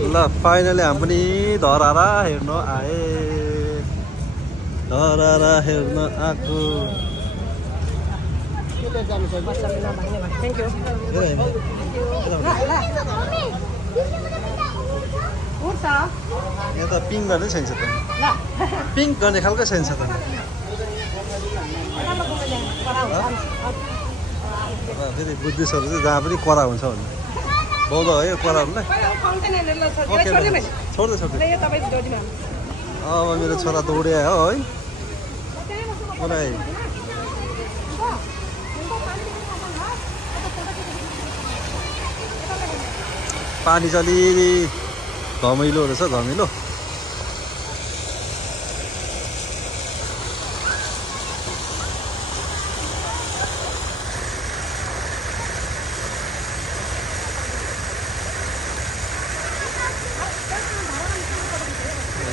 ल फाइनली हामी पनि धरारा हेर्न आए धरारा हेर्न आएको यहाँ त पिङ गर्ने छैन त पिङ गर्ने खालको छैन त फेरि बुद्धिस्टहरू चाहिँ जहाँ पनि करा हुन्छ भन्ने बौद्ध है कराहरूलाई छोड्दै अब मेरो छोरा दौड्या हो है पुरै पानी चाहिँ अलि घमिलो रहेछ घमिलो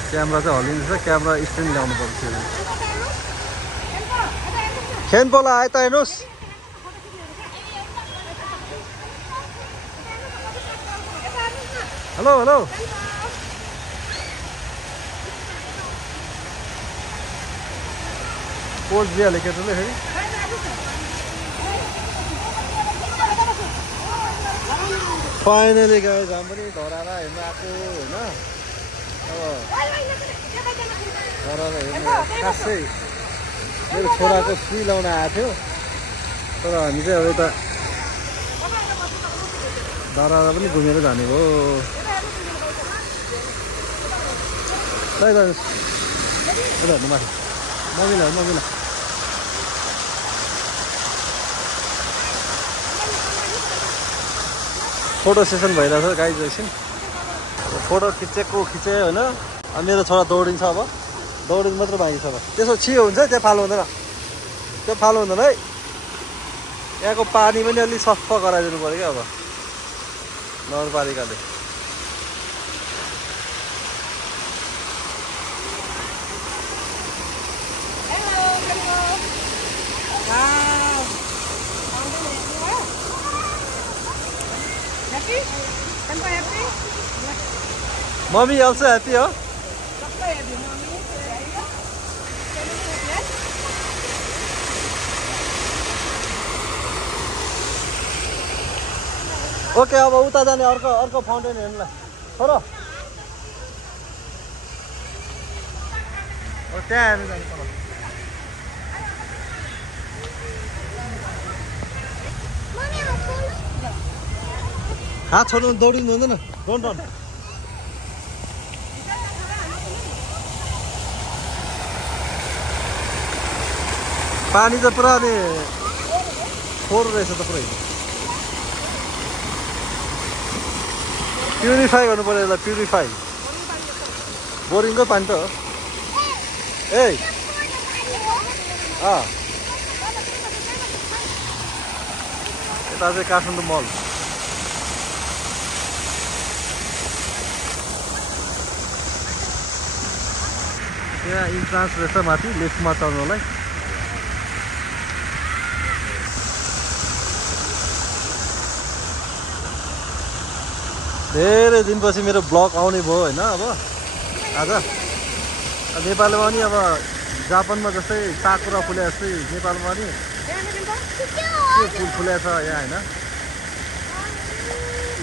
क्यामेरा चाहिँ हल्लिँदैछ क्यामेरा स्ट्यान्ड ल्याउनु पर्छ खेन बोला आए त हेर्नुहोस् हेलो हेलो पोज दिइहाल्यो केटाले फेरि फाइनली गयो जाम पनि धराएर हेर्नु आएको होइन खासै मेरो छोराको फ्री लाउन आएको थियो तर हामी चाहिँ अब यता धराएर पनि घुमेर जाने भयो हेर्नु माथि नमिला फोटो सेसन भइरहेछ गाइज एकछिन फोटो खिचे होइन अनि मेरो छोरा दौडिन्छ अब दौडिनु मात्र बाँकी छ अब त्यसो छियो हुन्छ त्यो फालो हुँदैन है यहाँको पानी पनि अलिक सफा गराइदिनु पऱ्यो क्या अब नगरपालिकाले Mommy also happy, huh? Okay, अब उता जाने अर्को फाउन्टेन हेर्नुलाई छोरो त्यहाँ हेर्नु जानु पर्छ हात छोड्नु दौडिनु हुँदैन डोन्ट रन पानी त पुरा नि फोहोर रहेछ त पुरै प्युरिफाई गर्नु पर्यो यसलाई प्युरिफाई बोरिङको पानी त हो ए यता चाहिँ काठमाडौँ मल यहाँ इन्ट्रान्स रहेछ माथि लेफ्टमा चढ्नुलाई धेरै दिनपछि मेरो ब्लग आउने भयो होइन अब आज नेपालमा पनि अब जापानमा जस्तै साकुरा फुले जस्तै नेपालमा पनि के फुल फुलेको छ यहाँ होइन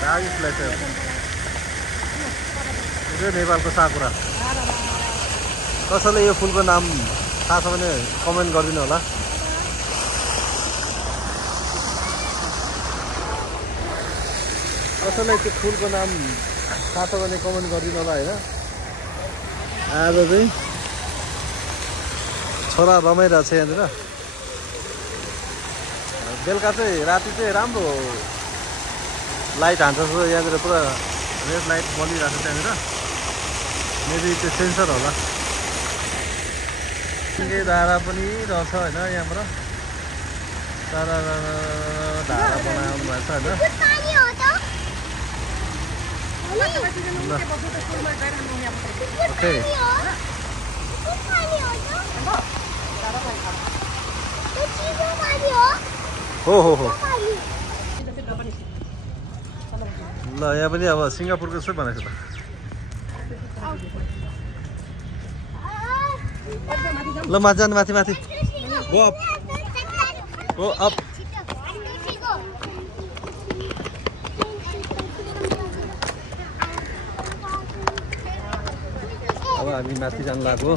दामी फुलेको छ यो नेपालको साकुरा कसैले यो फुलको नाम थाहा छ भने कमेन्ट गरिदिनु होला कसैलाई त्यो फुलको नाम थाहा छ भने कमेन्ट गरिदिनु होला होइन आज चाहिँ छोरा रमाइरहेको छ यहाँनिर बेलुका चाहिँ राति चाहिँ राम्रो लाइट हान्छ जस्तो यहाँनिर पुरा रेड लाइट बलिरहेको छ त्यहाँनिर मेबी त्यो सेन्सर होला केही धारा पनि रहेछ होइन यहाँबाट धारा बनाउनु भएको छ होइन हो ल यहाँ पनि अब सिङ्गापुरको जस्तै बनाएको छ त ल माथि जानु माथि माथि गो अप गो अप अब हामी माथि जानु लाग्यो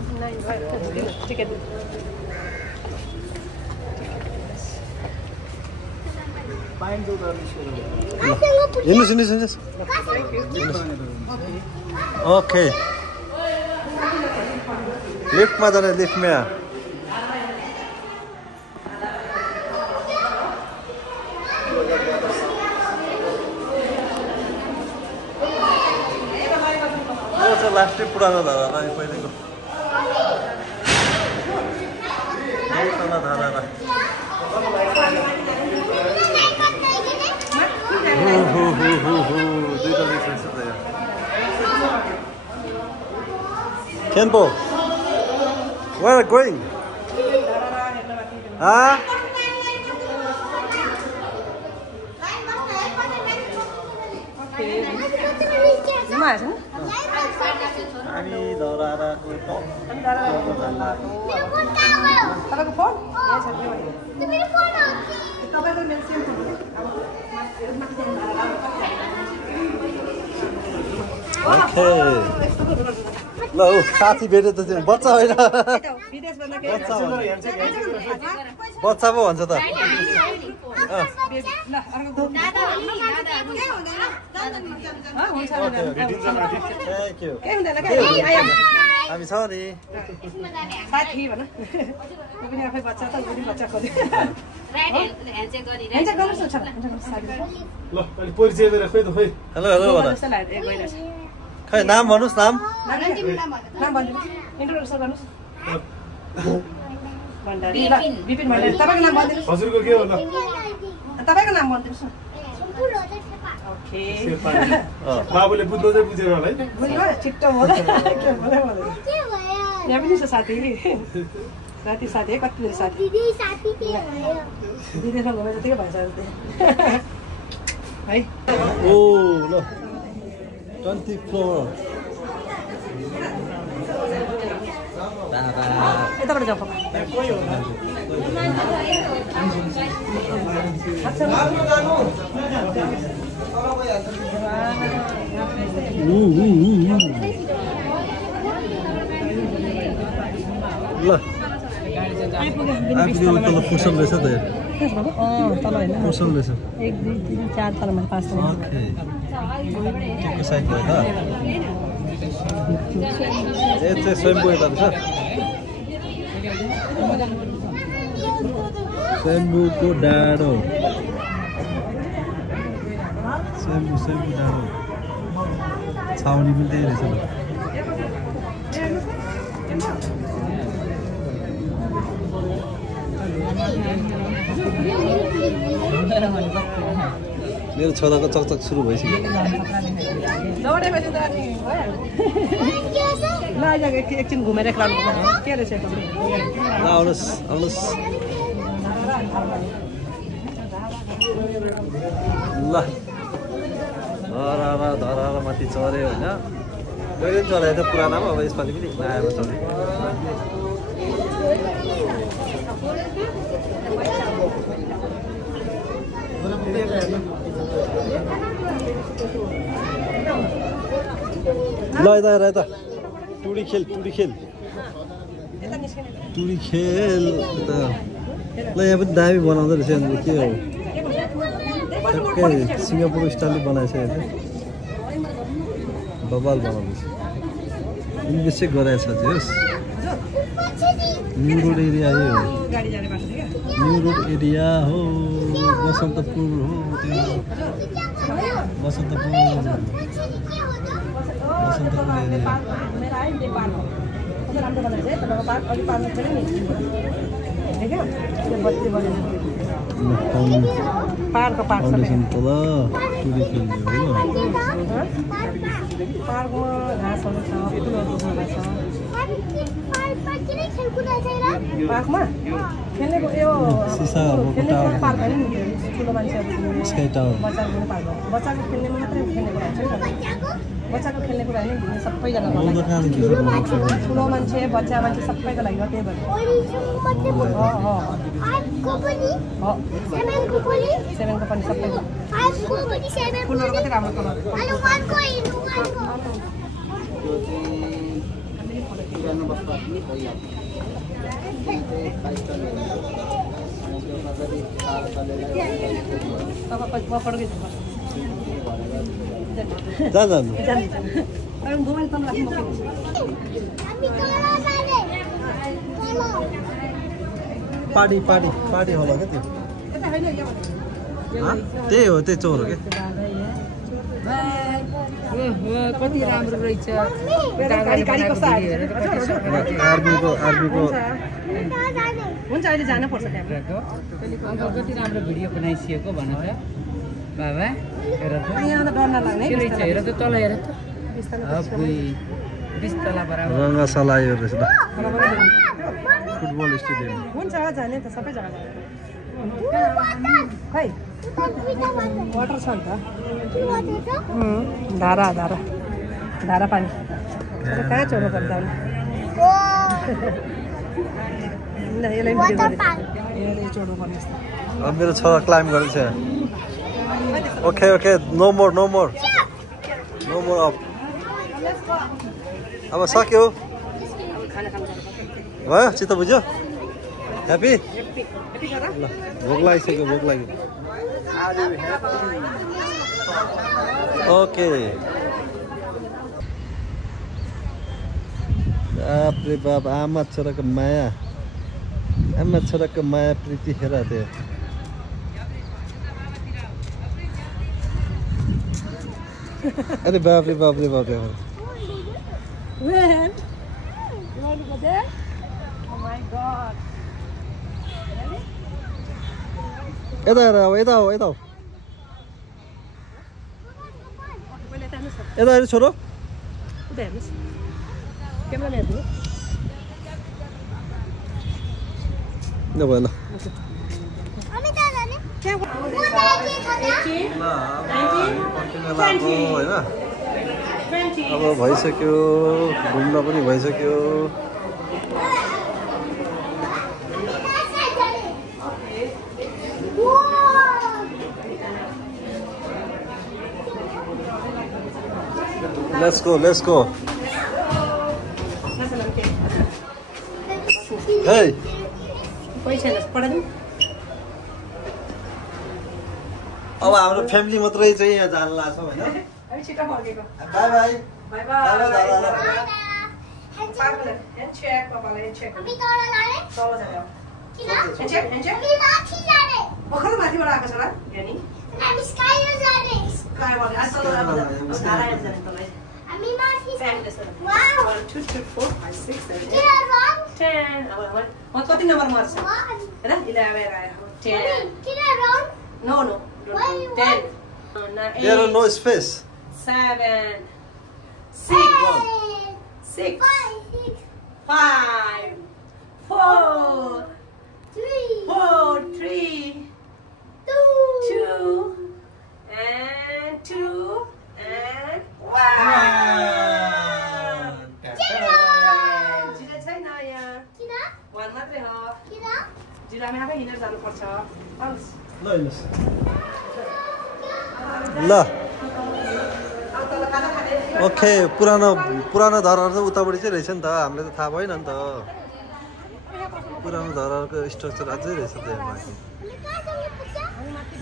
हिँड्नुहोस् ओके लिफ्टमा जाने लिफ्टमा लास्ट पुरानो धारा पहिलेको धारा Kenpo, where are you going? Huh? Ani Dorara Kuto. Okay. ल साथी भेट्यो त बच्चा होइन बच्चा पो भन्छ त हामी छ नि हेलो हेलो खै नाम भन्नुहोस् नाम हजुरको के होला तपाईको नाम भन्दिनुस् न ओके बाबुले बुझ्दै चाहिँ बुझेर होला है बुझ्यो छिट्टो हो के भयो यहाँ पनि छ साथी राति साथी है कति बेर साथी दिदी साथी के भयो दिदीसँग घुमेर त्यही भएछ है ओ ल 24 यताबाट जाऊ पापा ल आइपुग्यो तल पोसन रहेछ त तल होइन पोसन रहेछ 1 2 3 4 तलमा 5 तलमा ओके के साइड भयो त ए चाहिँ स्वयम्भू यता छ स्वयम्भूको डाँडो स्वयम्भू डाँडो छाउनी पनि त्यही रहेछ मेरो छोराको चकचक सुरु भइसक्यो एकछिन घुमेर खेलाउनु के रहेछ ल आउनुहोस् आउनुहोस् ल धरारा माथि चढ्यो होइन कहिले पनि चढायो त पुरानामा अब यसपालि पनि नयाँमा चढ्यो ल यता टुडी खेल ल यहाँ पनि दामी बनाउँदो रहेछ अन्त के हो ठ्याक्कै सिङ्गापुर स्टाइलले बनाएछ यहाँ चाहिँ बबाल बनाउँदैछ इन्भेस्ट चाहिँ गराएछ होस् न्यू रोड एरिया हो न्यू रोड एरिया हो बसन्तपुर हो त्यो बसन्तपुर एरिया फाउन्डेसन तल टुरी खेल्ने हो पार्कमा घाँसहरू छ फुलहरू छ पार्कमा खेल्नेको यो पार्क होइन नि ठुलो मान्छेहरू स्काई टावर बच्चाको पार्क हो बच्चाको खेल्ने मात्रै खेल्ने कुरा हुन्छ बच्चाको खेल्ने कुरा होइन घुम्ने सबैजना ठुलो मान्छे बच्चा मान्छे सबैको लागि हो त्यही भएर सेभेनको पनि सबैको फुलहरू कति राम्रो कलर पार्टी पार्टी पार्टी होला क्या त्यो त्यही हो त्यही चोर हो क्या कति राम्रो रहेछ आर्मीको हुन्छ अहिले जानुपर्छ अङ्कल कति राम्रो भिडियो बनाइसकेको भन त बाबा हेर त यहाँ डर नलाग्ने के रहेछ हेर त तल हेर त 20 तला बराबर रङ्गशाला यो रहेछ फुटबल स्टेडियम हुन्छ जाने त सबै जग्गा खै वाटर छ नि त धारा धारा धारा पानी कहाँ छोड्नु पर्छ यसलाई छोड्नु पर्ने मेरो छोरा क्लाइम्ब गरेको छ okay okay no more up अब सक्यो भयो चित्त बुझ्यो ह्याप्पी भोक लागिसक्यो भोक लाग्यो ओके बापरे बाप आमा छोराको माया प्रीति हेर त्यो अरे बापरे बापरे बापरे When? You want to go there? Oh my God. यता हेर अब यता हो यता हेर छोरो उता हेर्नुहोस् क्यामेरामा हेर्नु नभए ल अब भइसक्यो घुम्न पनि भइसक्यो Let's go. Hey. अब हाम्रो फ्यामिली मात्रै चाहिँ यहाँ जान लाग्छ हैन बाइ बाइ माथिबाट आएको छ र कति नम्बर मर्छ हैन 11 आयो 10 No. 10. There are no space. 7. 6. 6. 5. 4. 3. 2. And 2. And 1. जिरा छैन यहाँ किन 1 मात्रै हो किन जिरामा आफै हिँडेर जानुपर्छ ल ओके पुरानो धरहरु त उतापट्टि चाहिँ रहेछ नि त हामीले त थाहा भएन नि त पुरानो धरहरको स्ट्रक्चर अझै रहेछ त्यहाँ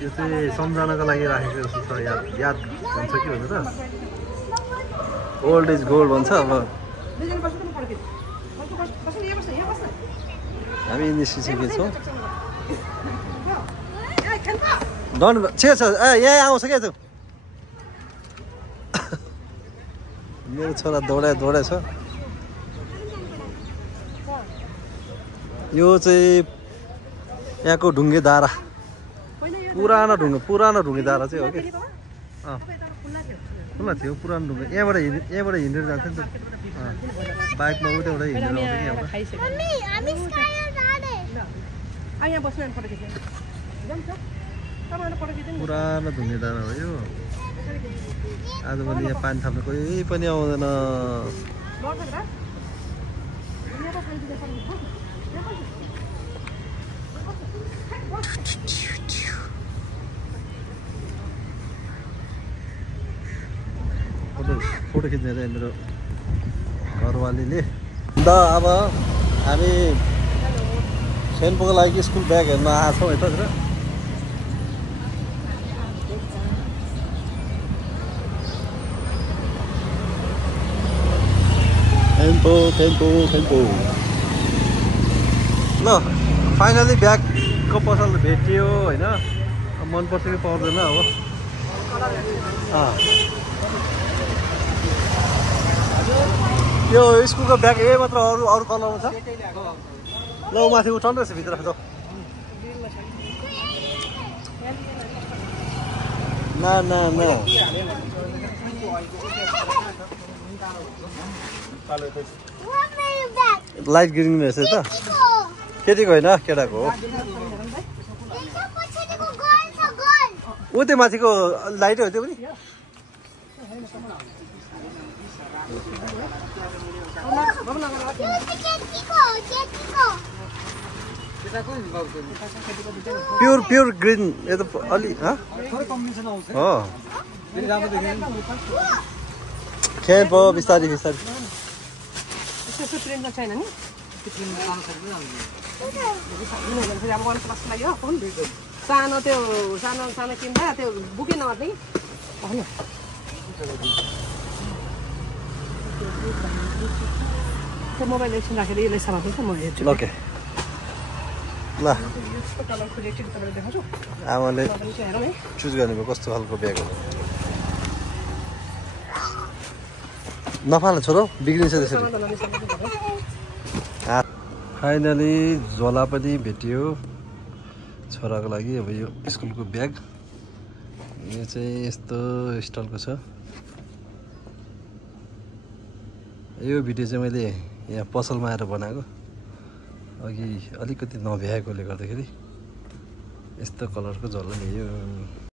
यो चाहिँ सम्झनाको लागि राखेको जस्तो छ याद हुन्छ कि भनेर ओल्ड इज गोल्ड भन्छ अब हामी निस्किसकेछौँ डन छ यहाँ आउँछ क्या त्यो मेरो छोरा दौडा छ यो चाहिँ यहाँको ढुङ्गे धारा पुरानो ढुङ्गे धारा चाहिँ हो कि खुल्ला थियो पुरानो ढुङ्गे यहाँबाट हिँडेर जान्छ नि त बाइकमा उतैबाट हिँडेर आउँछ कि यहाँबाट पुरानो ढुङ्गे धारा हो यो आजभोलि यहाँ पानी थाप्नु कोही पनि आउँदैन। फोटो खिच्ने अरे मेरो घरवालीले। अन्त अब हामी सेन्पोको लागि स्कुल ब्याग हेर्न आएको छौँ यतातिर। टेम्पो ल फाइनली ब्यागको पसल भेटियो होइन। मनपर्छ कि पर्दैन अब। यो स्कुलको ब्याग यही मात्र अरू कलरमा छ। ल माथि उठाउनु रहेछ भित्र त। लाइट ग्रिन रहेछ त। केटीको होइन केटाको हो। ऊ त्यो माथिको लाइटै हो त्यो पनि। प्योर ग्रिन यो त अलि हो। खेल भयो बिस्तारै बिस्तारै। सानो त्यो सानो सानो किन्दा त्यो बुकिन नगर्ने त्यो मोबाइल एकछिन राखेर यसलाई समात्नु म हेर्छु। ओके ल आमाले चुज गर्नुभयो कस्तो खालको ब्याग हो। नफाल छोरो बिग्रिन्छ त्यसरी। फाइनली झोला पनि भेटियो छोराको लागि। अब यो स्कुलको ब्याग यो चाहिँ यस्तो स्टाइलको छ। यो भिडियो चाहिँ मैले यहाँ पसलमा आएर बनाएको। अघि अलिकति नभ्याएकोले गर्दाखेरि यस्तो कलरको झोला ल्यायो।